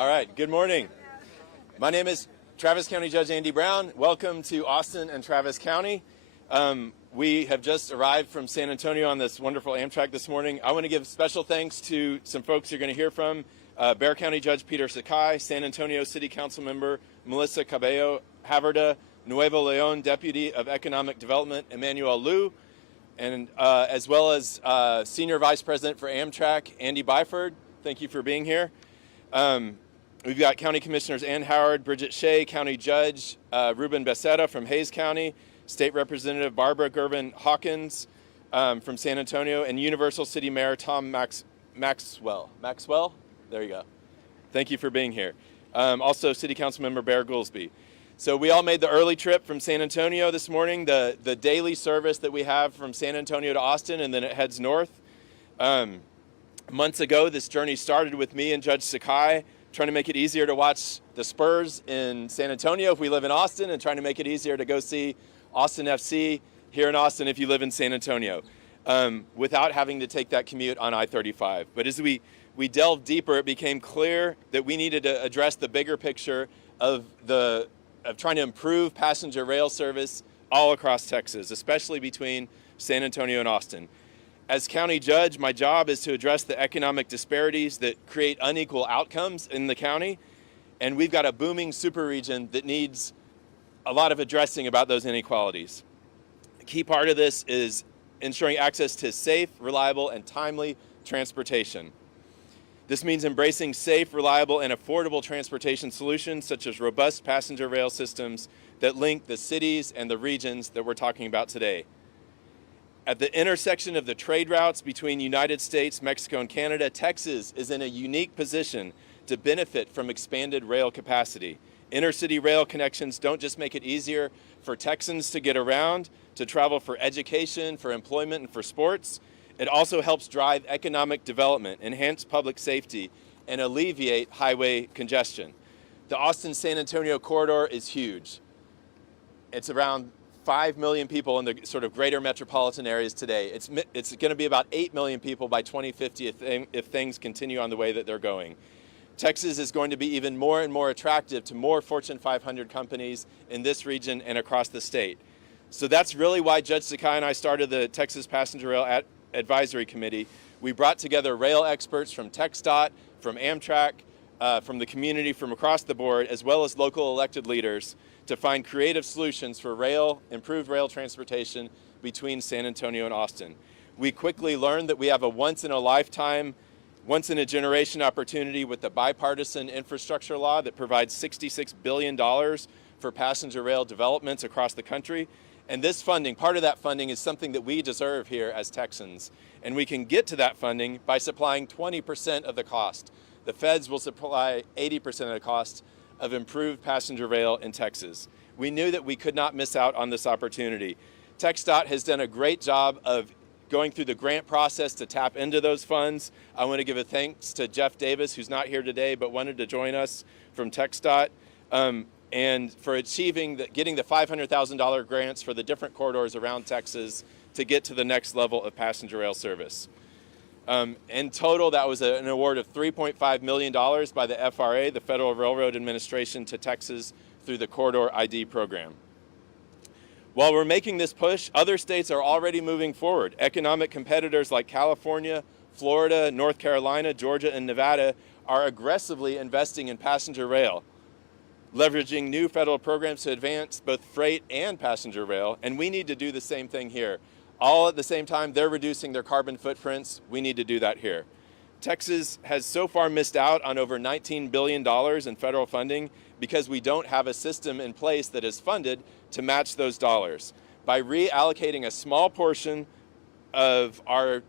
All right, good morning. My name is Travis County Judge Andy Brown. Welcome to Austin and Travis County. We have just arrived from San Antonio on this wonderful Amtrak this morning. I want to give special thanks to some folks you're going to hear from. Bexar County Judge Peter Sakai, San Antonio City Councilmember Melissa Cabello, Havrda, Nuevo Leon Deputy of Economic Development Emmanuel Liu, and as well as Senior Vice President for Amtrak Andy Byford. Thank you for being here. We've got County Commissioners Ann Howard, Bridget Shea, County Judge Ruben Becerra from Hays County, State Representative Barbara Gervin Hawkins from San Antonio, and Universal City Mayor Tom Maxwell. Maxwell? There you go. Thank you for being here. Also City Council Member Bear Goolsby. So we all made the early trip from San Antonio this morning, the daily service that we have from San Antonio to Austin, and then it heads north. Months ago, this journey started with me and Judge Sakai trying to make it easier to watch the Spurs in San Antonio if we live in Austin, and trying to make it easier to go see Austin FC here in Austin if you live in San Antonio, without having to take that commute on I-35. But as we delved deeper, it became clear that we needed to address the bigger picture of trying to improve passenger rail service all across Texas, especially between San Antonio and Austin. As county judge, my job is to address the economic disparities that create unequal outcomes in the county, and we've got a booming super region that needs a lot of addressing about those inequalities. A key part of this is ensuring access to safe, reliable, and timely transportation. This means embracing safe, reliable, and affordable transportation solutions such as robust passenger rail systems that link the cities and the regions that we're talking about today. At the intersection of the trade routes between the United States, Mexico, and Canada, Texas is in a unique position to benefit from expanded rail capacity. Intercity rail connections don't just make it easier for Texans to get around, to travel for education, for employment, and for sports. It also helps drive economic development, enhance public safety, and alleviate highway congestion. The Austin-San Antonio corridor is huge. It's around 5 million people in the sort of greater metropolitan areas today. It's going to be about 8 million people by 2050 if things continue on the way that they're going. Texas is going to be even more and more attractive to more Fortune 500 companies in this region and across the state. So that's really why Judge Sakai and I started the Texas Passenger Rail Advisory Committee. We brought together rail experts from TxDOT, from Amtrak, from the community, from across the board, as well as local elected leaders to find creative solutions for improved rail transportation between San Antonio and Austin. We quickly learned that we have a once-in-a-lifetime, once-in-a-generation opportunity with the bipartisan infrastructure law that provides $66 billion for passenger rail developments across the country. And this funding, part of that funding, is something that we deserve here as Texans. And we can get to that funding by supplying 20% of the cost. The feds will supply 80% of the cost of improved passenger rail in Texas. We knew that we could not miss out on this opportunity. TxDOT has done a great job of going through the grant process to tap into those funds. I want to give a thanks to Jeff Davis, who's not here today but wanted to join us from TxDOT, and for getting the $500,000 grants for the different corridors around Texas to get to the next level of passenger rail service. In total, that was an award of $3.5 million by the FRA, the Federal Railroad Administration, to Texas through the Corridor ID program. While we're making this push, other states are already moving forward. Economic competitors like California, Florida, North Carolina, Georgia, and Nevada are aggressively investing in passenger rail, leveraging new federal programs to advance both freight and passenger rail, and we need to do the same thing here. All at the same time, they're reducing their carbon footprints. We need to do that here. Texas has so far missed out on over $19 billion in federal funding because we don't have a system in place that is funded to match those dollars. By reallocating a small portion of our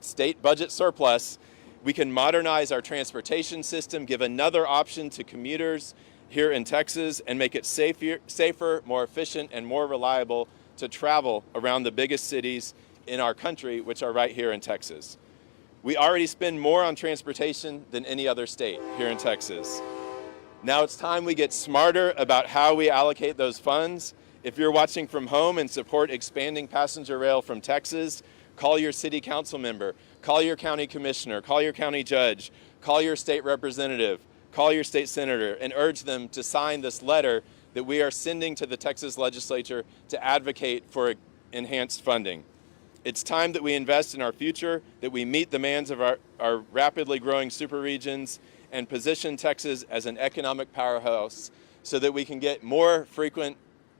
state budget surplus, we can modernize our transportation system, give another option to commuters here in Texas, and make it safer, more efficient, and more reliable to travel around the biggest cities in our country, which are right here in Texas. We already spend more on transportation than any other state here in Texas. Now it's time we get smarter about how we allocate those funds. If you're watching from home and support expanding passenger rail from Texas, call your city council member, call your county commissioner, call your county judge, call your state representative, call your state senator and urge them to sign this letter that we are sending to the Texas legislature to advocate for enhanced funding. It's time that we invest in our future, that we meet the demands of our rapidly growing super regions and position Texas as an economic powerhouse so that we can get more frequent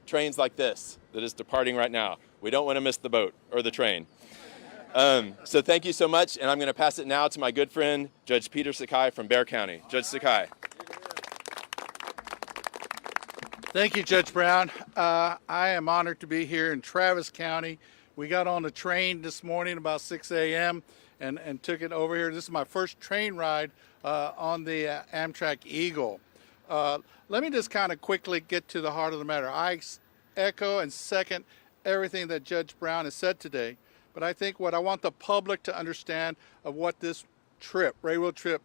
trains like this that is departing right now. We don't want to miss the boat or the train. So thank you so much, and I'm going to pass it now to my good friend, Judge Peter Sakai from Bexar County. Judge Sakai. Thank you, Judge Brown. I am honored to be here in Travis County. We got on the train this morning about 6 a.m. and took it over here. This is my first train ride on the Amtrak Eagle. Let me just kind of quickly get to the heart of the matter. I echo and second everything that Judge Brown has said today, but I think what I want the public to understand of what this trip, railroad trip,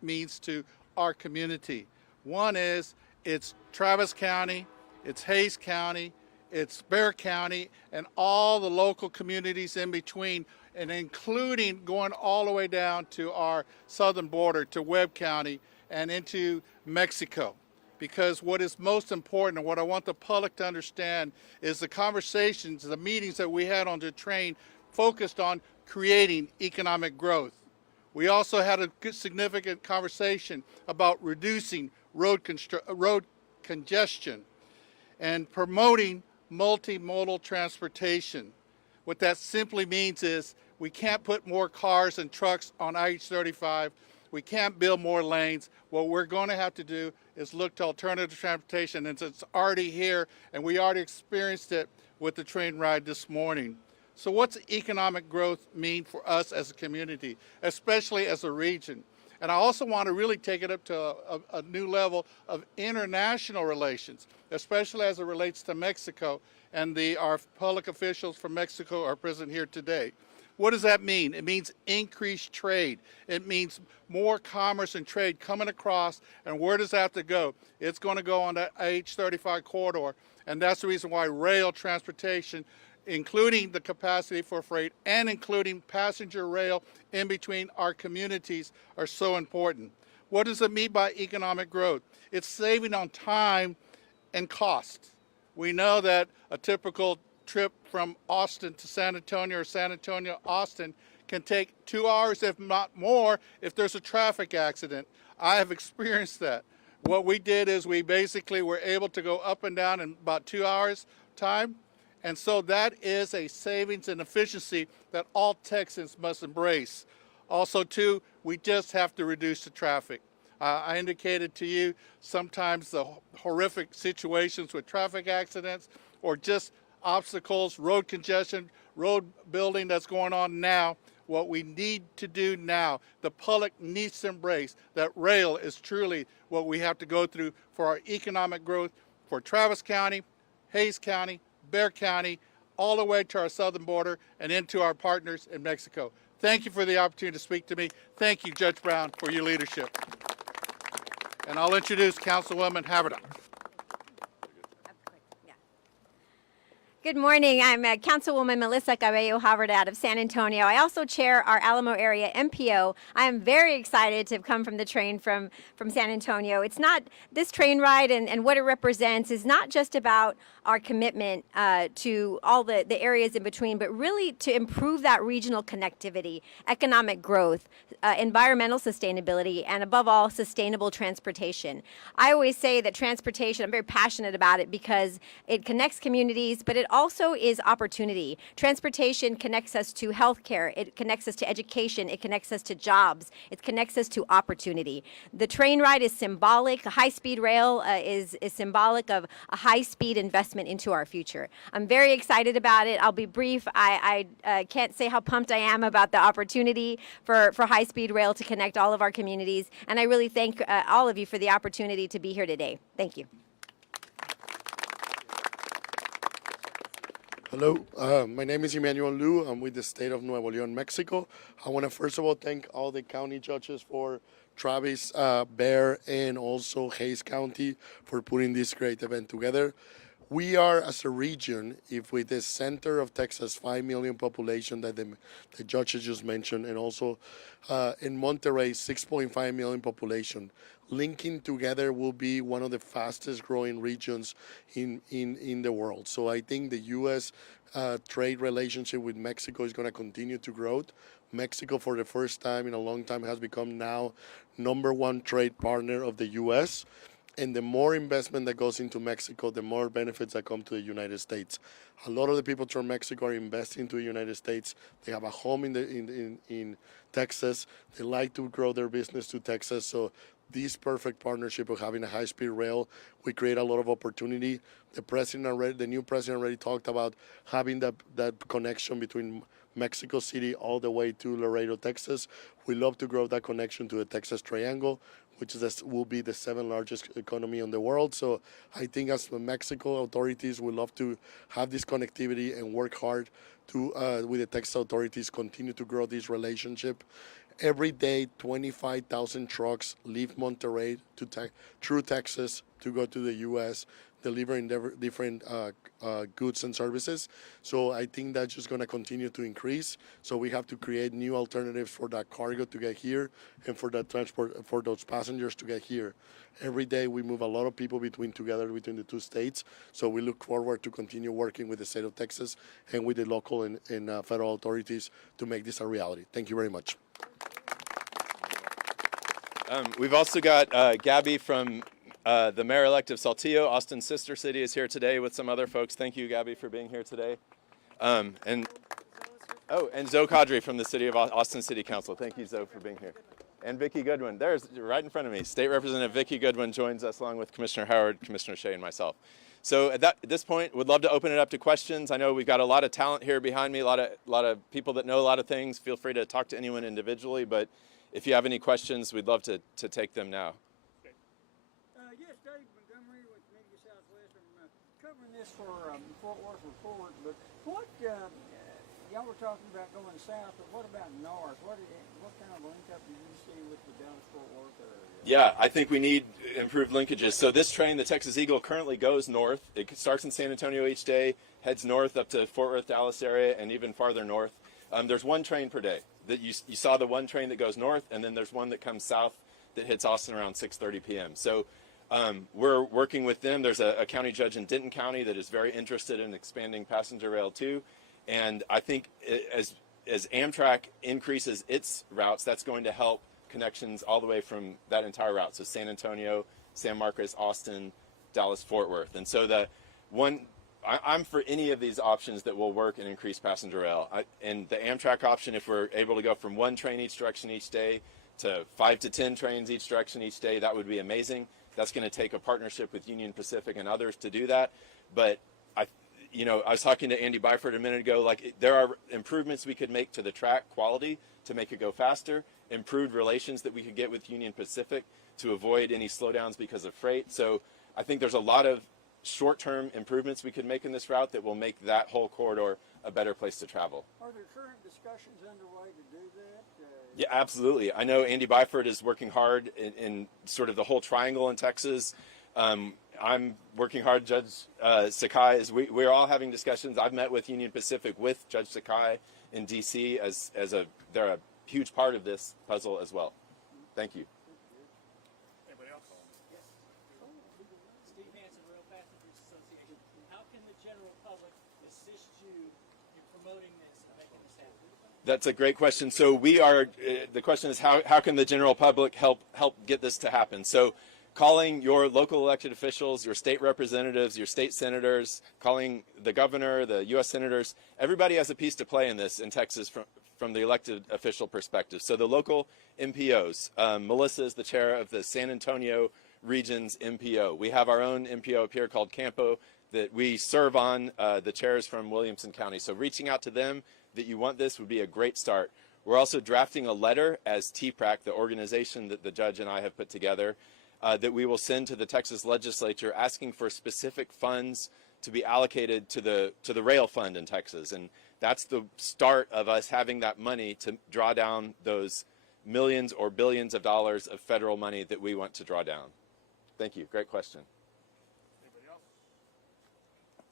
means to our community. One is it's Travis County, it's Hays County, it's Bexar County, and all the local communities in between, and including going all the way down to our southern border to Webb County and into Mexico. Because what is most important and what I want the public to understand is the conversations, the meetings that we had on the train focused on creating economic growth. We also had a good, significant conversation about reducing road congestion and promoting multimodal transportation. What that simply means is we can't put more cars and trucks on IH-35. We can't build more lanes. What we're going to have to do is look to alternative transportation, and it's already here, and we already experienced it with the train ride this morning. So what's economic growth mean for us as a community, especially as a region? And I also want to really take it up to a new level of international relations, especially as it relates to Mexico, and our public officials from Mexico are present here today. What does that mean? It means increased trade. It means more commerce and trade coming across, and where does that have to go? It's going to go on that IH-35 corridor, and that's the reason why rail transportation, including the capacity for freight and including passenger rail in between our communities, are so important. What does it mean by economic growth? It's saving on time and cost. We know that a typical trip from Austin to San Antonio or San Antonio, Austin can take 2 hours, if not more, if there's a traffic accident. I have experienced that. What we did is we basically were able to go up and down in about 2 hours time. And so that is a savings and efficiency that all Texans must embrace. Also, too, we just have to reduce the traffic. I indicated to you sometimes the horrific situations with traffic accidents or just obstacles, road congestion, road building that's going on now. What we need to do now, the public needs to embrace that rail is truly what we have to go through for our economic growth for Travis County, Hays County, Bexar County, all the way to our southern border and into our partners in Mexico. Thank you for the opportunity to speak to me. Thank you, Judge Brown, for your leadership. And I'll introduce Councilwoman Havrda. Good morning. I'm Councilwoman Melissa Cabello Havrda out of San Antonio. I also chair our Alamo area MPO. I am very excited to have come from the train from San Antonio. It's not, this train ride and what it represents is not just about our commitment to all the areas in between, but really to improve that regional connectivity, economic growth, environmental sustainability, and above all, sustainable transportation. I always say that transportation, I'm very passionate about it because it connects communities, but it also is opportunity. Transportation connects us to healthcare, it connects us to education, it connects us to jobs, it connects us to opportunity. The train ride is symbolic, high-speed rail is symbolic of a high-speed investment into our future. I'm very excited about it. I'll be brief. I can't say how pumped I am about the opportunity for high-speed rail to connect all of our communities, and I really thank all of you for the opportunity to be here today. Thank you. Hello, my name is Emmanuel Liu. I'm with the state of Nuevo León, Mexico. I want to first of all thank all the county judges for Travis, Bexar, and also Hays County for putting this great event together. We are, as a region, if with the center of Texas, 5 million population that the judges just mentioned, and also in Monterrey, 6.5 million population, linking together will be one of the fastest growing regions in the world. So I think the U.S. Trade relationship with Mexico is going to continue to grow. Mexico, for the first time in a long time, has become now #1 trade partner of the U.S. And the more investment that goes into Mexico, the more benefits that come to the United States. A lot of the people from Mexico are investing into the United States. They have a home in Texas. They like to grow their business to Texas. So this perfect partnership of having a high-speed rail, we create a lot of opportunity. The new president already talked about having that connection between Mexico City all the way to Laredo, Texas. We love to grow that connection to the Texas Triangle, which will be the 7th largest economy in the world. So I think as the Mexico authorities, we love to have this connectivity and work hard to, with the Texas authorities, continue to grow this relationship. Every day, 25,000 trucks leave Monterrey through Texas to go to the U.S., delivering different goods and services. So I think that's just going to continue to increase. So we have to create new alternatives for that cargo to get here and for that transport, for those passengers to get here. Every day we move a lot of people between the two states. So we look forward to continue working with the state of Texas and with the local and federal authorities to make this a reality. Thank you very much. We've also got Gabby from the mayor-elect of Saltillo, Austin's sister city, is here today with some other folks. Thank you, Gabby, for being here today. And Zoe Kadri from the city of Austin City Council. Thank you, Zoe, for being here. And Vicki Goodwin, there's right in front of me. State Representative Vicki Goodwin joins us along with Commissioner Howard, Commissioner Shea, and myself. So at this point, would love to open it up to questions. I know we've got a lot of talent here behind me, a lot of people that know a lot of things. Feel free to talk to anyone individually, but if you have any questions, we'd love to take them now. Yes, Dave Montgomery with Media Southwest. I'm covering this for Fort Worth Report, but what, y'all were talking about going south, but what about north? What kind of link up do you see with the Dallas-Fort Worth area? Yeah, I think we need improved linkages. So this train, the Texas Eagle, currently goes north. It starts in San Antonio each day, heads north up to Fort Worth, Dallas area, and even farther north. There's one train per day. That you saw the one train that goes north, and then there's one that comes south that hits Austin around 6:30 p.m. So we're working with them. There's a county judge in Denton County that is very interested in expanding passenger rail too. And I think as Amtrak increases its routes, that's going to help connections all the way from that entire route. So San Antonio, San Marcos, Austin, Dallas, Fort Worth. And so I'm for any of these options that will work and increase passenger rail. And the Amtrak option, if we're able to go from one train each direction each day to 5 to 10 trains each direction each day, that would be amazing. That's going to take a partnership with Union Pacific and others to do that. But I was talking to Andy Byford a minute ago, like there are improvements we could make to the track quality to make it go faster, improved relations that we could get with Union Pacific to avoid any slowdowns because of freight. So I think there's a lot of short-term improvements we could make in this route that will make that whole corridor a better place to travel. Are there current discussions underway to do that? Yeah, absolutely. I know Andy Byford is working hard in sort of the whole triangle in Texas. I'm working hard. Judge Sakai we're all having discussions. I've met with Union Pacific with Judge Sakai in D.C. they're a huge part of this puzzle as well. Thank you. Anybody else? Yes. Steve Hansen, Rail Passengers Association. How can the general public assist you in promoting this and making this happen? That's a great question. So the question is how can the general public help get this to happen? So calling your local elected officials, your state representatives, your state senators, calling the governor, the U.S. senators, everybody has a piece to play in this in Texas from the elected official perspective. So the local MPOs, Melissa is the chair of the San Antonio Region's MPO. We have our own MPO up here called Campo that we serve on, the chairs from Williamson County. So reaching out to them that you want this would be a great start. We're also drafting a letter as TPRAC, the organization that the judge and I have put together, that we will send to the Texas legislature asking for specific funds to be allocated to the rail fund in Texas. And that's the start of us having that money to draw down those millions or billions of dollars of federal money that we want to draw down. Thank you. Great question. Anybody else?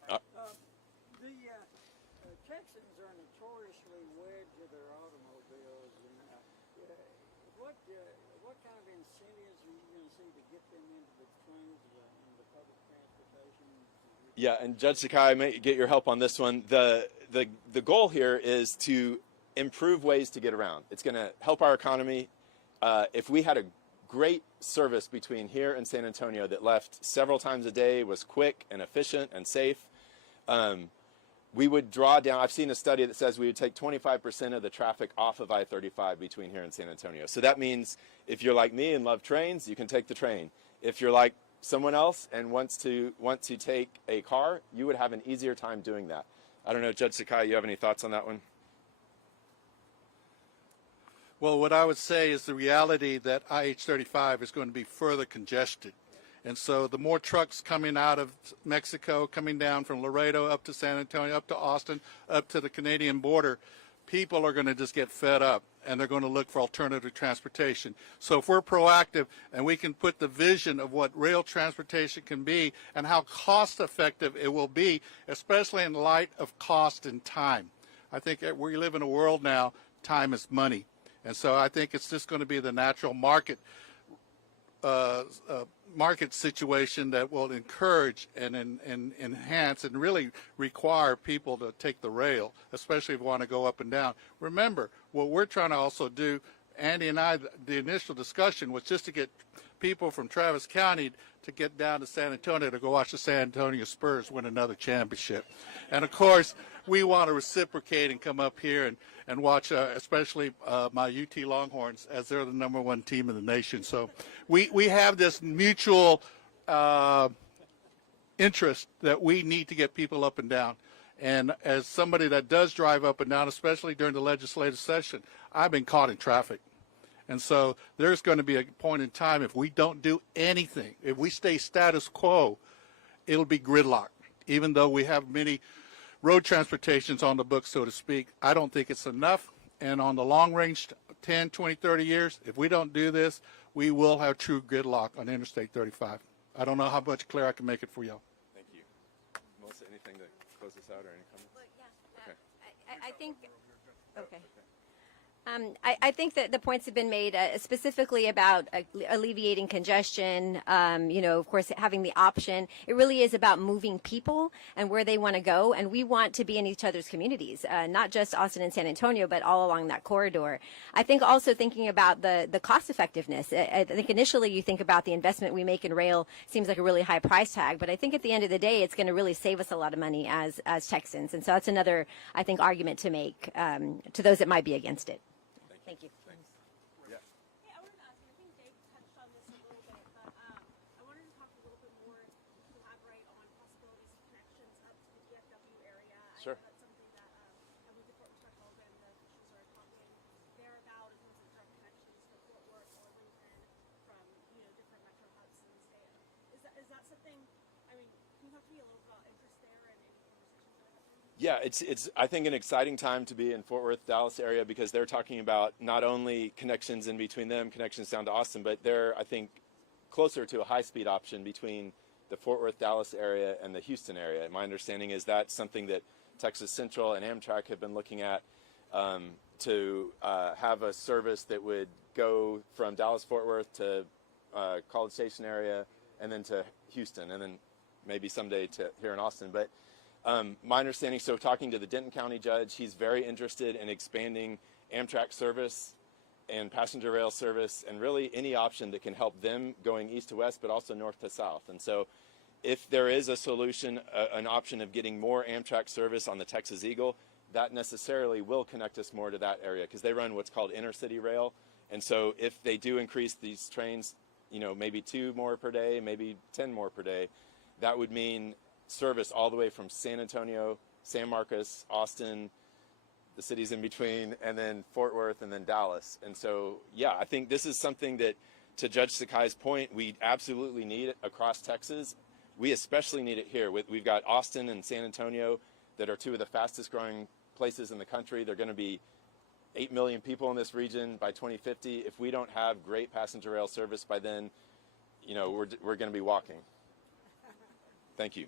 The Texans are notoriously wed to their automobiles. And what kind of incentives are you going to see to get them into the trains, into public transportation? Yeah, and Judge Sakai, I may get your help on this one. The goal here is to improve ways to get around. It's going to help our economy. If we had a great service between here and San Antonio that left several times a day, was quick and efficient and safe, we would draw down. I've seen a study that says we would take 25% of the traffic off of I-35 between here and San Antonio. So that means if you're like me and love trains, you can take the train. If you're like someone else and want to take a car, you would have an easier time doing that. I don't know, Judge Sakai, you have any thoughts on that one? Well, what I would say is the reality that IH-35 is going to be further congested. And so the more trucks coming out of Mexico, coming down from Laredo up to San Antonio, up to Austin, up to the Canadian border, people are going to just get fed up, and they're going to look for alternative transportation. So if we're proactive and we can put the vision of what rail transportation can be and how cost effective it will be, especially in light of cost and time. I think we live in a world now, time is money. And so I think it's just going to be the natural market situation that will encourage and enhance and really require people to take the rail, especially if you want to go up and down. Remember, what we're trying to also do, Andy and I, the initial discussion was just to get people from Travis County to get down to San Antonio to go watch the San Antonio Spurs win another championship. And of course, we want to reciprocate and come up here and watch, especially my UT Longhorns, as they're the #1 team in the nation. So we have this mutual interest that we need to get people up and down. And as somebody that does drive up and down, especially during the legislative session, I've been caught in traffic. And so there's going to be a point in time, if we don't do anything, if we stay status quo, it'll be gridlock. Even though we have many road transportations on the books, so to speak, I don't think it's enough. And on the long range, 10, 20, 30 years, if we don't do this, we will have true gridlock on Interstate 35. I don't know how much clearer I can make it for y'all. Thank you. Melissa, anything to close this out or any comments? Well, yeah, I think, okay. I think that the points have been made specifically about alleviating congestion, of course, having the option. It really is about moving people and where they want to go. And we want to be in each other's communities, not just Austin and San Antonio, but all along that corridor. I think also thinking about the cost effectiveness. I think initially you think about the investment we make in rail seems like a really high price tag, but I think at the end of the day, it's going to really save us a lot of money as Texans. And so that's another, I think, argument to make to those that might be against it. Thank you. Hey, I wanted to ask you, I think Dave touched on this a little bit, but I wanted to talk a little bit more, elaborate on possibilities of connections up to the DFW area. Sure. I know that's something that I think the Fort Truckle and the officials are talking there about in terms of direct connections to Fort Worth or Lincoln from, different metro hubs in the state. Is that something, can you talk to me a little about interest there and any conversations that are happening? Yeah, it's I think an exciting time to be in Fort Worth, Dallas area, because they're talking about not only connections in between them, connections down to Austin, but they're, I think, closer to a high-speed option between the Fort Worth, Dallas area and the Houston area. My understanding is that's something that Texas Central and Amtrak have been looking at to have a service that would go from Dallas-Fort Worth to College Station area and then to Houston and then maybe someday to here in Austin. But my understanding, so talking to the Denton County judge, he's very interested in expanding Amtrak service and passenger rail service and really any option that can help them going east to west, but also north to south. And so if there is a solution, an option of getting more Amtrak service on the Texas Eagle, that necessarily will connect us more to that area because they run what's called intercity rail. And so if they do increase these trains, maybe 2 more per day, maybe 10 more per day, that would mean service all the way from San Antonio, San Marcos, Austin, the cities in between, and then Fort Worth, and then Dallas. And so, yeah, I think this is something that, to Judge Sakai's point, we absolutely need it across Texas. We especially need it here. We've got Austin and San Antonio that are 2 of the fastest growing places in the country. They're going to be 8 million people in this region by 2050. If we don't have great passenger rail service by then, we're going to be walking. Thank you.